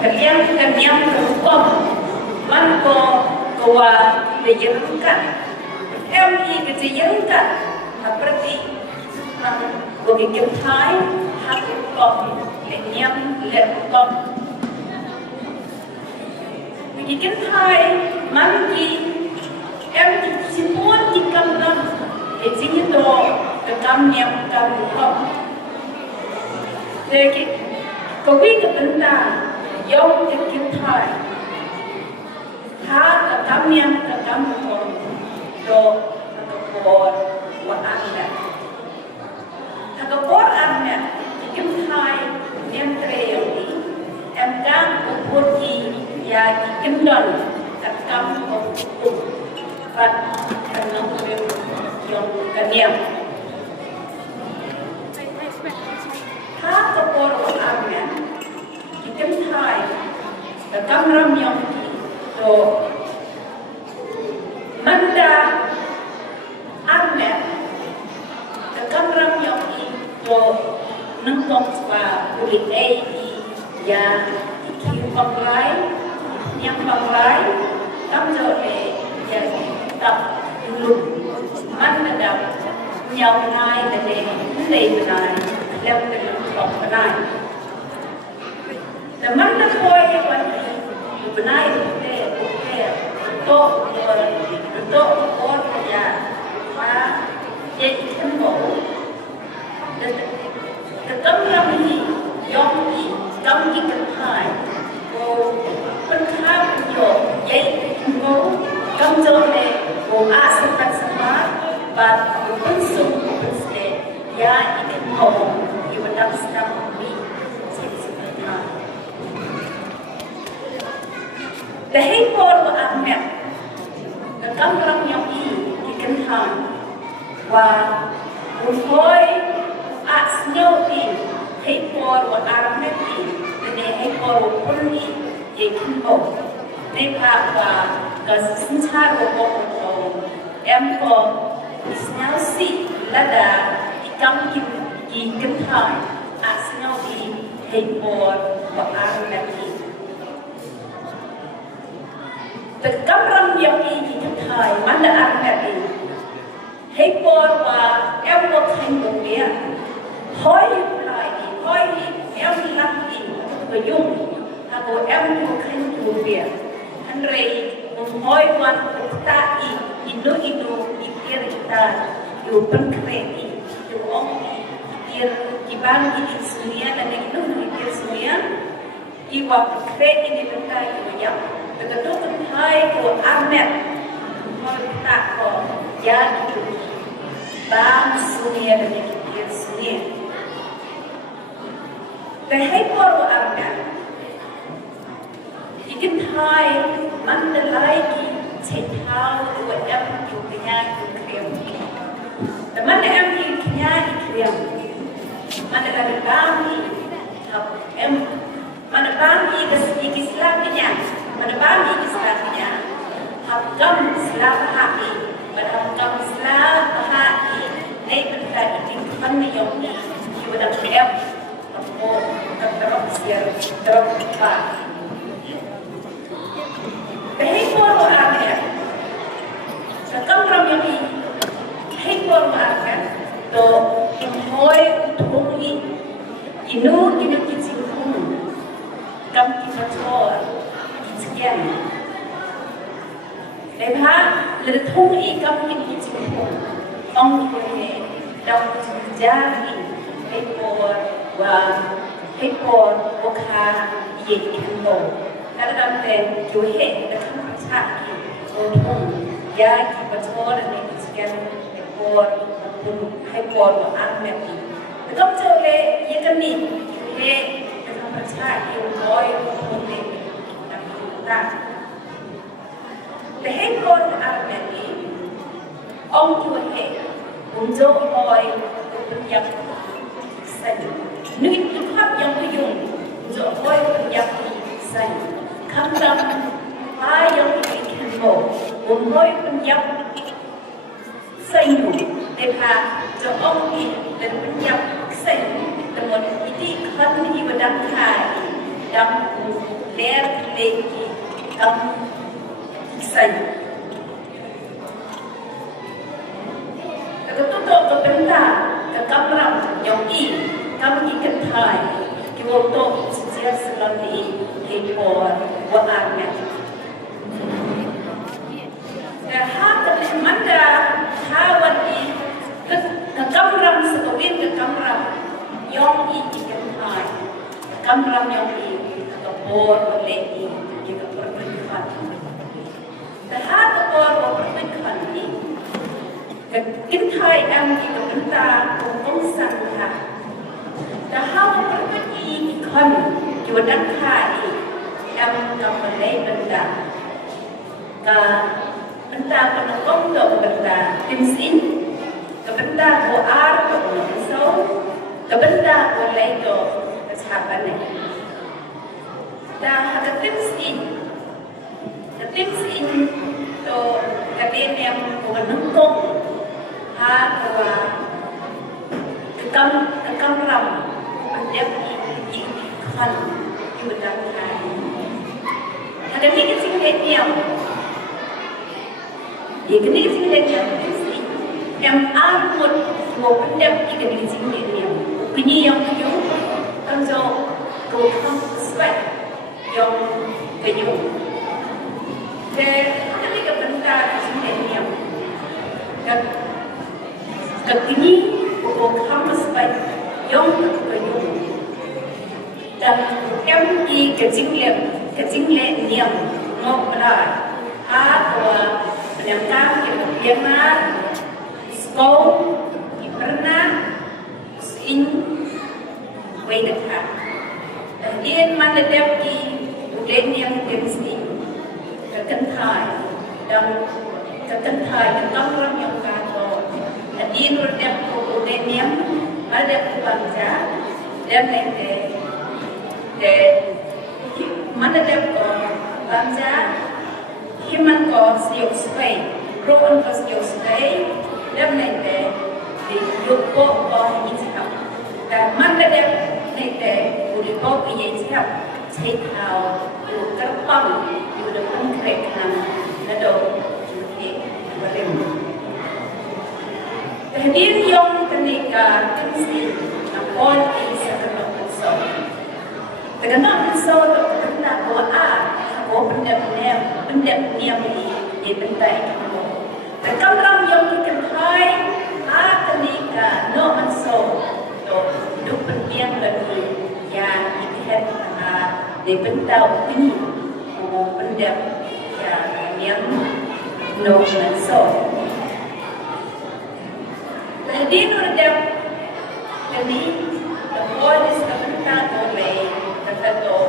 kanyang hukom manko kawa diyangkat MI kejayangkat seperti bagi Kynthei hak hukum lenyam hukum bagi Kynthei manki MI simpuan di Kamram Jing itu kekamnya hukum jadi kau kepentar Jong ke Kynthei hak kekamnya hukum do kebor Anda kebor Anda Kynthei Niamtre.Ii em đang ukur di ya Kindon takam ukur rat kanang yung kanyang ha kebor Anda Kynthei Kamram yung do Manda Anda Kamram yang itu nengkong sebab Widapoi ya ikir pangrai yang pangrai kamjole ya tak dulu mana dah nyau nai dene lei benai lem dengan kong benai dan mana koi yang benai itu untuk orang ya và jadi tempo the Kamram Jong trong cái Kynthei cô phân khai nhiều vậy cô trong chỗ này cô áp sát sát và cô phân sung phân sẽ ya cái tempo yêu đam sát mi sẽ sinh ra the hay por am mẹ the Kamram Jong Kynthei và một khối ác nhau thì hay por và aramet thì nên hay por quân đi để kinh bộ nên và cái sinh hoạt của bộ em có nhau si là đã trong Kynthei ác nhau thì hay por và aramet thì the Kamram Jong Kynthei mana aramet hay por và em có thành một việc hỏi lại hỏi em làm gì người dùng à cô em có thành một việc anh rể một hỏi quan ta inu itir kita yêu phân khỏe yêu ông itir kibang itir Suiam dan inu itir Suiam iwa khỏe ini bentai iwa begitu Kynthei của Ahmed hỏi ta có ya itu bang Suiam dan itir Suiam Kynthei por Anda Kynthei mandalai ki cethau của em chủ nhà của kriam teman em ki kenya kriam mana kada kami em mana kami ke Islam nya mana kami Islam nya hakam Islam haki pada hakam Islam haki nei bentai ini kan yang ni kita em oh terus siar terus pak hay por Anda Kamram Jong hay por Anda do hoi thung inu kiching kam kifator kichkian để ha le thung kam kiching ông he dong gia hay por và hay por okha yin kinbo kadang ten juhe da kan sa ki thung ya kifator ne kichkian hay por hay por wa Ahmed Công chơi lệ như cái nịt hệ cái thằng bật xa yêu nói không thể làm chúng ta để hết con Ahmed ông chùa hệ cũng dỗ hỏi cũng nhập xanh nữ tục hấp dòng cái dùng dỗ hỏi cũng nhập xanh Kamram hai dòng cái khen bộ cũng hỏi cũng nhập xanh đủ để mà cho ông thì đến cũng nhập xanh là một ý khăn như mà đăng thải dam ler leki dam sai ketutup ke benda ke Kamram Jong.Ii kami Kynthei ki woto sejarah selami hipor wa armet ke manda hawati ke Kamram sekawin ke Kamram Jong.Ii Kynthei Kamram Jong.Ii ke bor leki ki ke perpindahan tahap ke bor perpindahan ni ke Kynthei am ki ke benda kong sang ha tahap perpindahan kon ki wadang khai am kamalai benda ka benda penokong do benda timsin ke benda ko ar ko so ke benda ko lai do kecapan ni dah ke timsin to kalian yang menengkong ha ko ke Kamram pandai di kan di bedang hari ada ni kecil yang ini singletnya yang armut mau pendap ini singletnya punya yang punya kanjo roham sweat yang punya dan ada ke benda singletnya dan kini roham sweat yang punya dan yang di kecingletnya mau benar atau penyampaian yang biar sekolah pernah in way dekat dan mana dia di bulan yang tersi Kynthei dan Kynthei dan Kamram yang kata dan dia bulan yang ada bangsa dan mana dia bangsa Himan ko siyo spray, roon ko siyo spray, dam na ite, di yuko ko itihap. Dan manda dam na ite, uli ko iya itihap, take out, ulu kerpang, ulu pangkrek na do, uli walim. Hadir yung kanika, kinsin, na all isa kanok so. Kanok so, kanok ko pendap niam di bentai kamu. Dan Kamram yang Kynthei kenika no manso to hidup berdiam lagi yang ikhlas di bentai ini pendap yang no manso. Tadi nurdam kami the boys kebentai oleh tertentu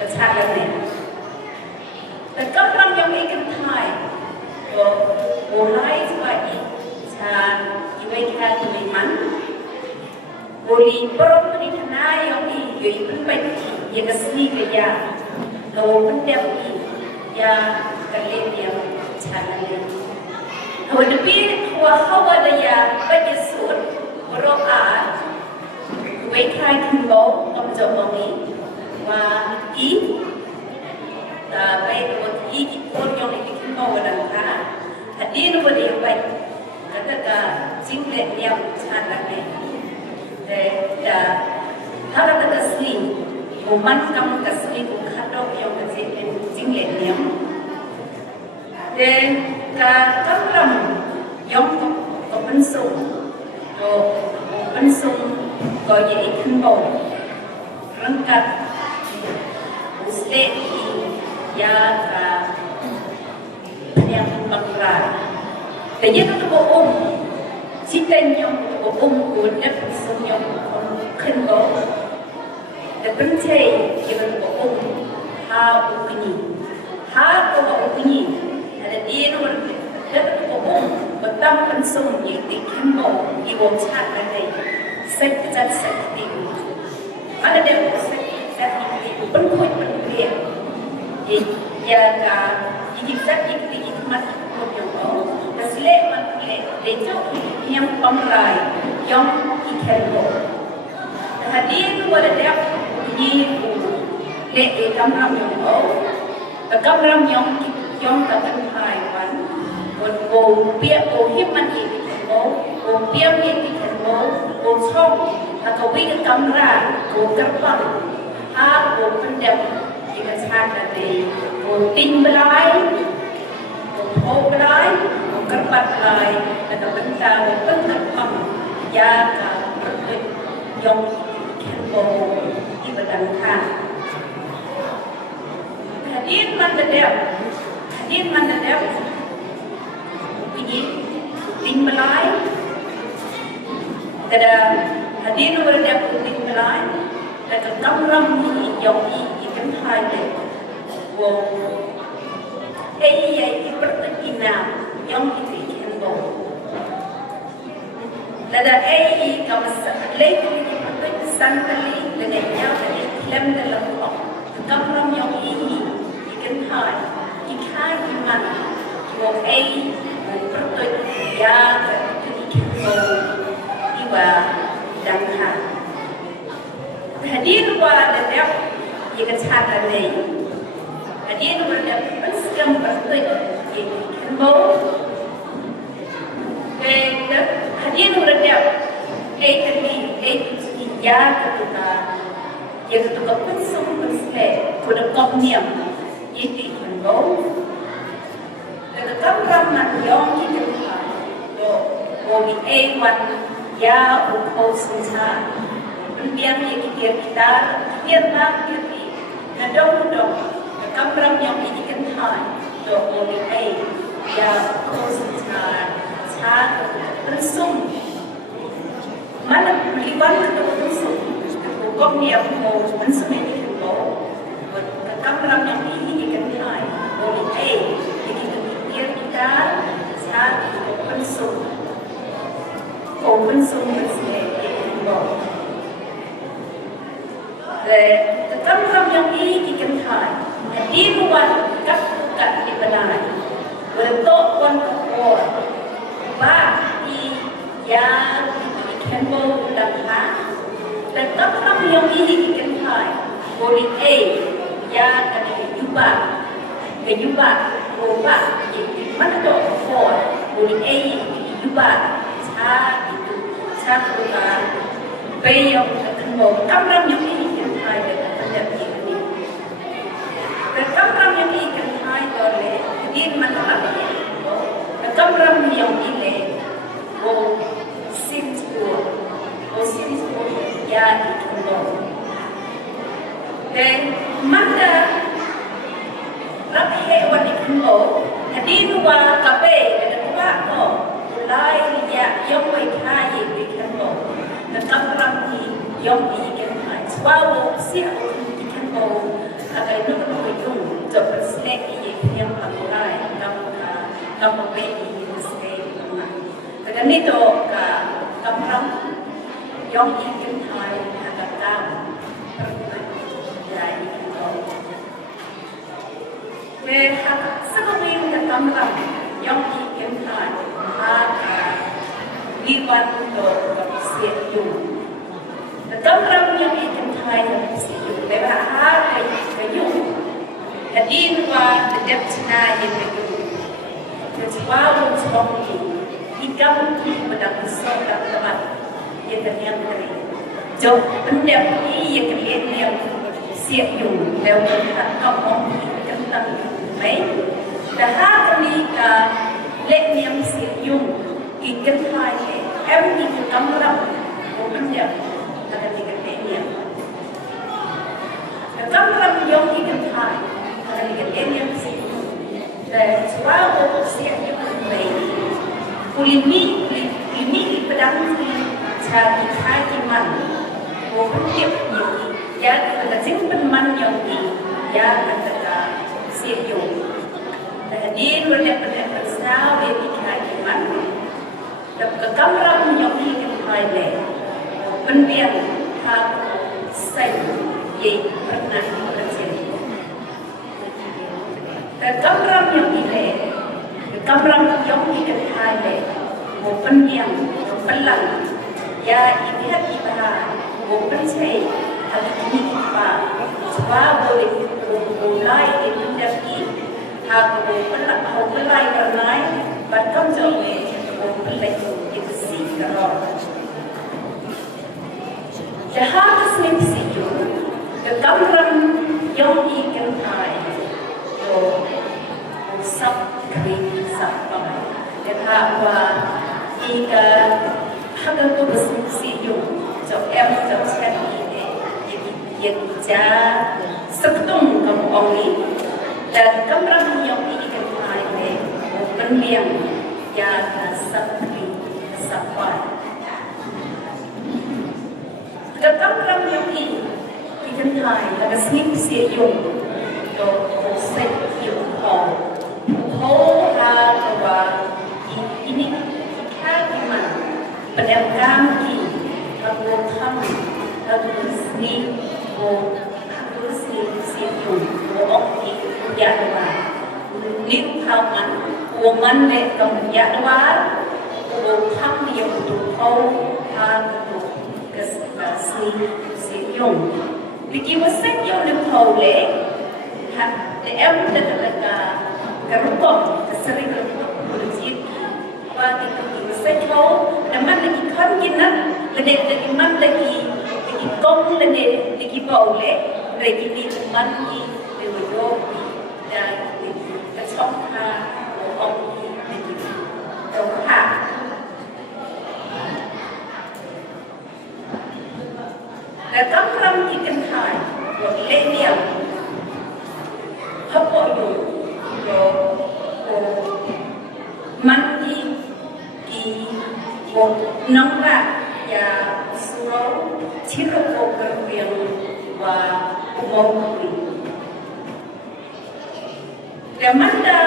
kesalahan. Dan Kamram yang Kynthei mulai sebagai ibadah iman boleh perempuan yang ibadah yang asli kaya kalau pendap ya kalian yang canggih kalau lebih hawa daya bagi sur berdoa ibadah kimbau amjomoni wa baik buat ikut yang dikirim orang kan, hadir buat yang baik, katakan jinglet yang cantik ni, dan kalau kita asli, umat kamu asli bukan yang jinglet yang, dan Kamram yang kepensung, kau jadi kimbau, rangkat, uslet yang bangrai. Tapi itu tu cita yang pun nak senyum kenal. Dan pencai kita ha ukni, ada dia nomor. Dan betam pensung yang dikembang ibu cat ada sekejap sekejap. Ada dia sekejap berkuat berkuat. Yang ikut hikmat yang Masih mantulah lejo yang pamrai yang ikhlas. Hadir pada dia ini lệ Kamram Jong ấu và Kamram Jong ta Kynthei vẫn gồm bia gồm hiếp man ý bị thành bố gồm bia bị thành bố gồm xong là cầu quý cái Kamram gồm các bằng gồm phân đẹp thì cái sang là gì gồm tinh bái gồm thô bái gồm các bạn lại là cầu bánh ta gồm phân thật bằng gia cả rất tuyệt dòng khen bố đi vào đằng thang Hadin man the devil begin ting balai kada hadin over the devil ting balai kada Kamram ni Jong Kynthei le wo ai pertakinan Jong Kynthei bo lada ai kamasa le ni santali le nya le lem de la Kamram Jong Kynthei khai man wo ai percaya iwa dan ha hadir wa dadap jika cara ini hadir wa dadap sekam percaya ikan hadir wa dadap ya ketika yang ketika pensum persle kuda kopniam itu ikan the Kamram man Jong Kynthei will be A1 ya ukol sinsa biar dia kita nak jadi nadong the Kamram Jong Kynthei will be A ya ukol sinsa sa pensum mana liban ke pensum kok ni aku mau pensum ini the Kamram Jong Kynthei will be A kita saat open source the Kamram Jong Kynthei di luar các bukan di Batai bentuk wan kor bagi yang dikembang dalam dan Kamram Jong Kynthei boleh yang ada kejubah ubah mana tu for boleh ubah itu bukan bayar kembang Kamram Jong Kynthei dengan pendapat ini dan Kamram Jong Kynthei boleh di mana lagi Kamram Jong simple ya kembang dan mana hewan itu hadir wa kape dan wa ko lai ya Jong Kynthei ikan dan Kamram ni Jong Kynthei swallow sia ikan agar itu itu dapat snack yang pakai kamu beli snack dan itu Kamram Jong Kynthei agar kamu jadi sebelum kita Kamram Jong Kynthei liban untuk Suiam. Kamram Jong Kynthei Suiam lepas kayu hadir wa dedap cina yang kayu kecuali Jong hingga pada besar dan teman yang ternyata Jong pendap ini yang kalian yang Suiam lewat kampung tentang mấy đã hát đi cả lệ niệm sử dụng kỳ Kynthei em đi từ Kamram của anh đẹp là cái gì cái lệ niệm Kamram Jong Kynthei là cái lệ niệm sử dụng để xóa ô sử dụng mấy kulimi pedang cari kaji man của anh đẹp nhiều ya là chính bên man nhiều ya là Suiam hadir oleh peserta kajian dan Kamram Jong Kynthei le pendiam hak saya yang pernah terjadi dan Kamram Jong Kynthei le pendiam pelang ya ini hati bahar pencai hati ini kita Sebab boleh mulai dipindaki hak pelai bernai berkam jauh pelai itu sih kalau jahat sendiri itu kekamram yang Kynthei yo sab kering sab dan apa ika hagan tu bersih yo jauh jauh sekali yang ja setung kamu ongi dan Kamram yang Kynthei le berliang ya sakri sapai dan Kamram yang Kynthei ada snik siung to set yung ho ha ini kagiman penelkam ki aku tham aku snik aku snik yung okti ya dua nik kaman woman le kam ya dua tham yang tu ho ha snik yung Biki wasek yung limhaw le em talaga karukot kasering karukot politik wa itu wasek ho naman lagi kan ginan ledet lagi man lagi kong ledet lagi baule lagi di man di dewo dan kacong ha ong di tong ha dan Kamram Kynthei buat leniam apa yo mandi di nongra ya surau ciroko berbiang wa umumri dan manda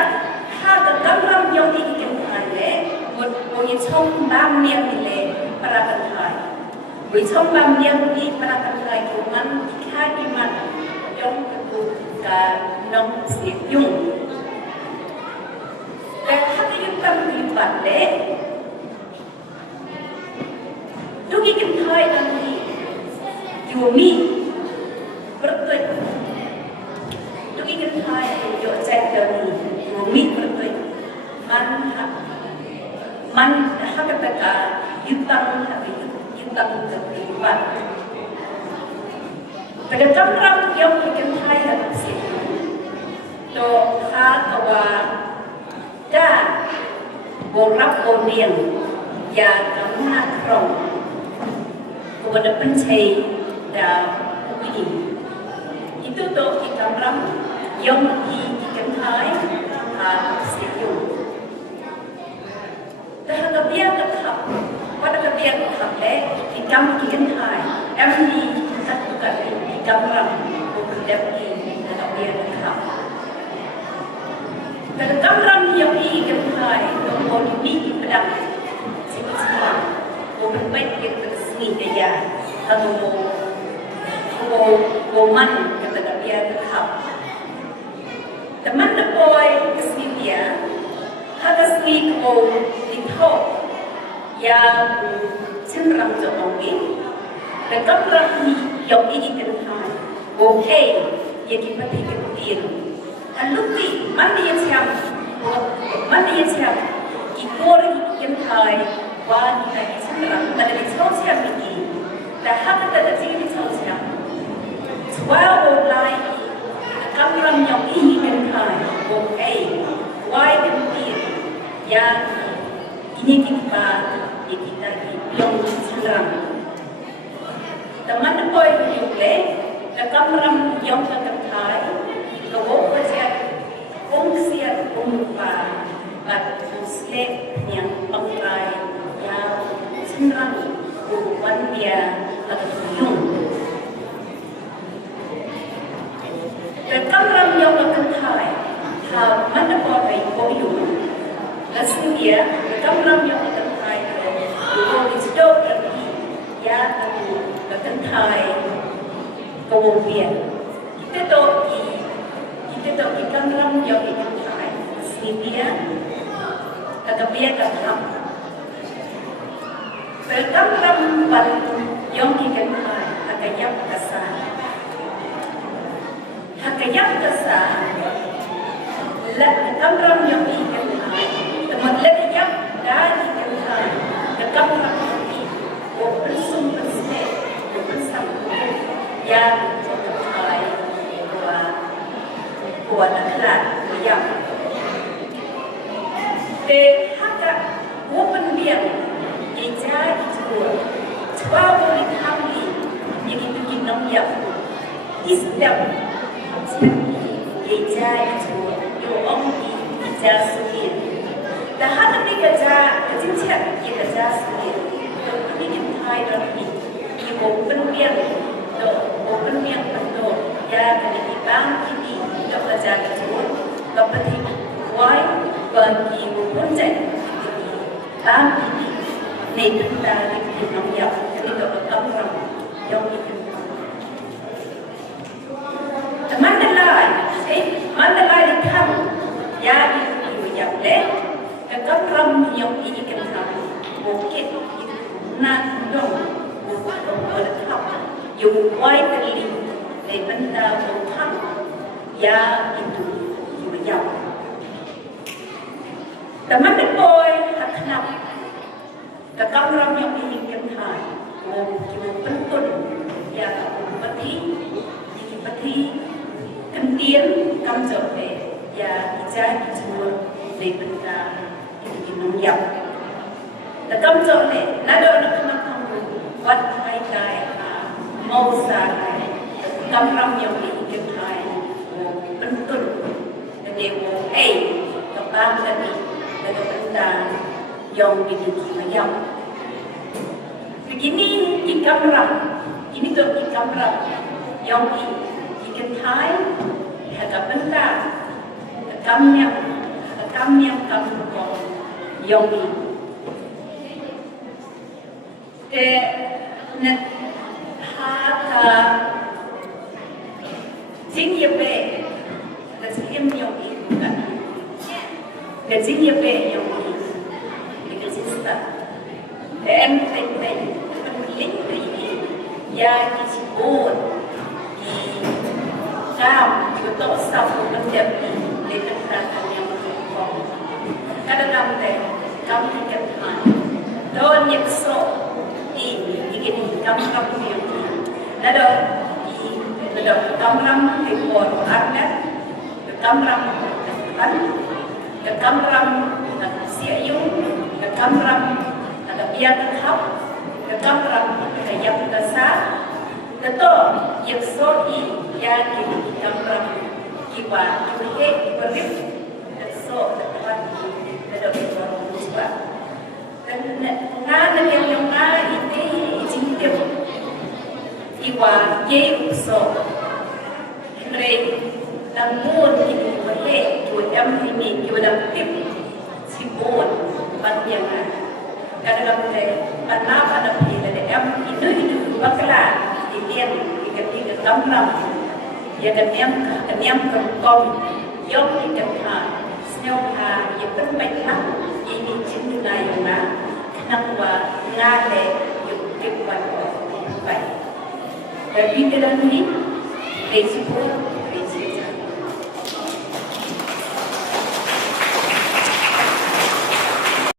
hak Kamram yang Kynthei le buat chong bam niam le para Kynthei với trong bam niệm đi para Kynthei của man khai đi man trong cái cả nông nghiệp dùng để hấp dẫn tâm hiệu bản lễ đối với Kynthei đang đi dù mi bertuai đối với Kynthei dù chạy dari dù mi bertuai man hak kata yutang tentang kehidupan. Pada Kamram yang Kynthei ada situ, to kawa dan borap bodiang ya kamna krong kepada pencai dan ini. Itu to Kamram yang Kynthei ada situ. Dah dia tetap pada kebiang kami di Kynthei, MD satu kali di Kamram Widapoi atau dia tetap. Dan Kamram yang Kynthei kemudian ini pedang siapa berbaik kita seni daya atau woman kata dia tetap. Teman Widapoi kesini dia ada seni di top yang cenderung jauh dan Kamram yang Kynthei boleh jadi peti kemudian aluti mana yang siap ikor Kynthei wanita cenderung mana yang siap ini dah hak kita jadi siap sebab boleh Kamram yang Kynthei boleh why kemudian yang ini kita yang cenderung teman boy juga Kamram yang Kynthei kau kerja fungsian umpa muslim yang pengai yang cenderung bukan dia atau tuyung dan Kamram yang Kynthei mana boy koyung langsung dia Kamram yang Kau hidup lagi, ya aku Kynthei kemudian kita tahu Kamram yang Kynthei sedia agak biar Kamram Kamram yang Kynthei agak yang kasar hak yang besar let Kamram yang Kynthei teman let yang dari Kynthei ke Kamram bukan sumber sih bukan sumber yang Kynthei buat negara yang hak bukan dia ijazah itu coba boleh kami yang itu kita yang Islam ijazah itu ông ijazah Suiam dah hal ni kerja kerja ijazah Suiam ini Kynthei dan ini bukan dia bukan dia betul ya kali ini bang ini kita kerja itu seperti why bagi bukan jadi bang ini ni kita di Niamtre jadi kita Kamram yang itu Mandalay di kamu ya itu yang leh Kamram yang ini Kynthei bukit nandong bukan berkap yung white kali le benda bukan ya itu yang teman boy kenap Kamram yang ini Kynthei yung pentun ya peti kemudian kamu jawab ya ijazah itu dari benda itu nunjuk. Dan kamu jawab nada nak kena kamu buat Batai mau sarai Kamram yang Kynthei bentul dan dia kebang tadi dan benda yang dimiliki mayam. Begini di Kamram ini tu di Kamram yang Kynthei agak benda kami yang yang net hata Jing yang Suiam yang bukan Jing yang itu sistem dan Lyngkot ya disebut kita sapu menjadi letakkan yang berkong. Kadang-kadang kami Kynthei don nyekso ini Kamram yang nado Kamram ekor anak Kamram Kamram Suiam Kamram ada biar khap Kamram yang besar Tentu yang soi ya Kamram kiwa Kynthei berif dan so dapat ada orang juga dan ngana yang ini jingtip kiwa ye so Kynthei namun ini boleh Suiam ini kiwa tip sibon panjangan kadang-kadang kenapa ada ini bakalan Ilian ikat Kamram ya keniam kerkom yang Kynthei senyawa yang berbaiklah ini cinta yang kenapa ngale yang kebuat baik dan di dalam ini disebut